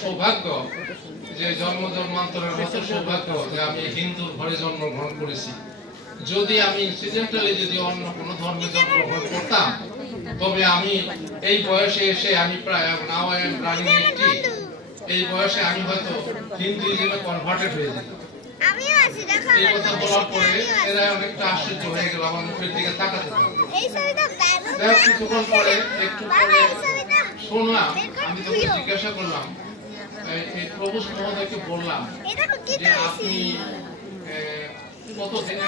সৌভাগ্য যে জন্ম জন্মান্তরের মতো সৌভাগ্য যে আমি হিন্দুর ঘরে জন্মগ্রহণ করেছি। যদি আমি ইনসিডেন্টালি যদি অন্য কোনো ধর্মে জন্মগ্রহণ করতাম তবে আমি এই বয়সে এসে আমি প্রায় now I am running eighty এই বয়সে আমি হয়তো হিন্দুইজমে কনভার্টেড হয়ে যেতাম। এই কথা বলার পরে এরা অনেকটা আশ্চর্য হয়ে গেল আমার মুখের দিকে তাকাতে কিছুক্ষণ পরে একটু শুনলাম আমি তখন জিজ্ঞাসা করলাম এই মহোদয়কে বললাম যে আপনি কত দিনে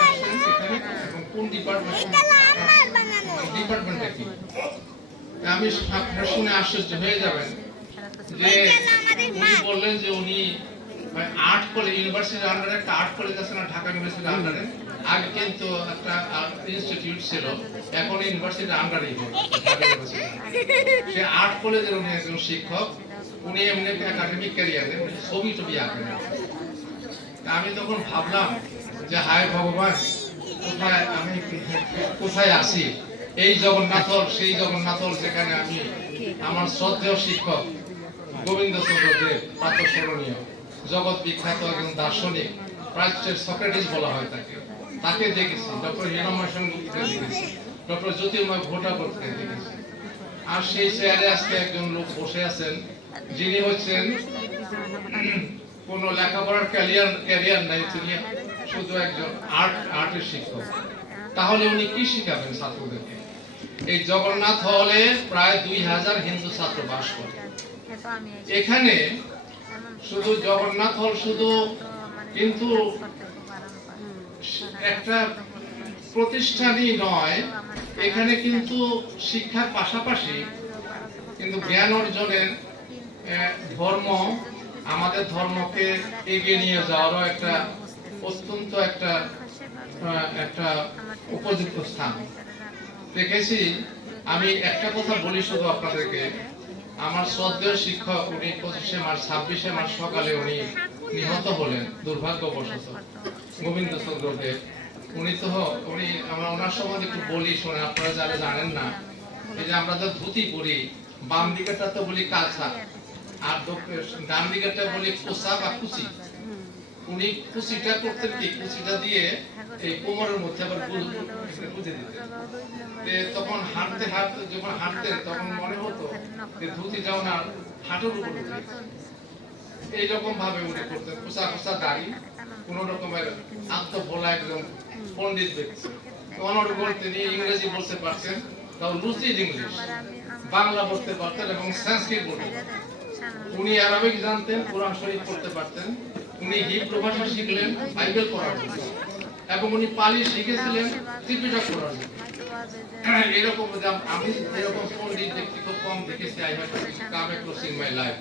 কোন ডিপার্টমেন্ট ডিপার্টমেন্টটা কি? আমি আপনার শুনে আশ্চর্য হয়ে যাবেন যে উনি বললেন যে উনি আর্ট কলেজ ইউনিভার্সিটির আন্ডারে একটা আর্ট কলেজ আছে না ঢাকা ইউনিভার্সিটির আন্ডারে আগে কিন্তু একটা ইনস্টিটিউট ছিল এখন ইউনিভার্সিটির আন্ডারেই সে আর্ট কলেজের উনি একজন শিক্ষক। উনি এমনি একাডেমিক ক্যারিয়ারে ছবি টবি আঁকেন। আমি তখন ভাবলাম যে, হায় ভগবান, কোথায় আমি, কোথায় আছি? এই জগন্নাথর, সেই জগন্নাথর যেখানে আমি আমার শ্রদ্ধেয় শিক্ষক গোবিন্দ চন্দ্র দেব প্রাতঃস্মরণীয় জগৎ বিখ্যাত একজন দার্শনিক, প্রাচ্যের সক্রেটিস বলা হয় তাকে। তাকে দেখেছি, ডক্টর হিরময় সেনগুপ্তকে দেখেছি, ডক্টর জ্যোতির্ময় ভট্টাচার্যকে দেখেছি। আর সেই চেয়ারে আজকে একজন লোক বসে আছেন যিনি হচ্ছেন কোনো লেখাপড়ার ক্যারিয়ার ক্যারিয়ার নাই, তিনি শুধু একজন আর্ট, আর্টের শিক্ষক। তাহলে উনি কি শিখাবেন ছাত্রদেরকে? এই জগন্নাথ হলে প্রায় দুই হাজার হিন্দু ছাত্র বাস করে। এখানে শুধু জগন্নাথ হল শুধু কিন্তু একটা প্রতিষ্ঠানই নয়, এখানে কিন্তু শিক্ষার পাশাপাশি কিন্তু জ্ঞান অর্জনের ধর্ম, আমাদের ধর্মকে এগিয়ে নিয়ে যাওয়ারও একটা অত্যন্ত একটা একটা উপযুক্ত স্থান। দেখেছি, আমি একটা কথা বলি শুধু আপনাদেরকে। আমার শ্রদ্ধেয় শিক্ষক উনি পঁচিশে মার্চ, ছাব্বিশে মার্চ সকালে উনি নিহত হলেন, দুর্ভাগ্যবশত। গোবিন্দ চন্দ্র উনি তো, উনি আমরা ওনার সম্বন্ধে একটু বলি শোনে, আপনারা যারা জানেন না, এই যে আমরা তো ধুতি পরি, বাম দিকেরটা তো বলি কাছা আর ডান বলি কোসা বা কুচি উনি কুচিটা করতেন কি? কুচিটা দিয়ে এই কোমরের মধ্যে আবার দিতেন। তখন হাঁটতে হাঁটতে যখন হাঁটতেন তখন মনে হতো যে ধুতিটা ওনার হাঁটুর উপর এইরকম ভাবে উনি করতেন। দাড়ি কোন রকমের আত্মভোলা একজন পণ্ডিত ব্যক্তি। তিনি ইংরেজি বলতে পারতেন, তাও লুচিড ইংলিশ। বাংলা বলতে পারতেন এবং সংস্কৃত বলতে পারতেন। উনি আরবিক জানতেন, কোরআন শরীফ পড়তে পারতেন। উনি হিব্রু ভাষা শিখলেন, বাইবেল পড়ার এবং উনি পালি শিখেছিলেন, ত্রিপিটক পড়ার এরকম আমি এরকম পণ্ডিত ব্যক্তি খুব কম দেখেছি I have come across in my life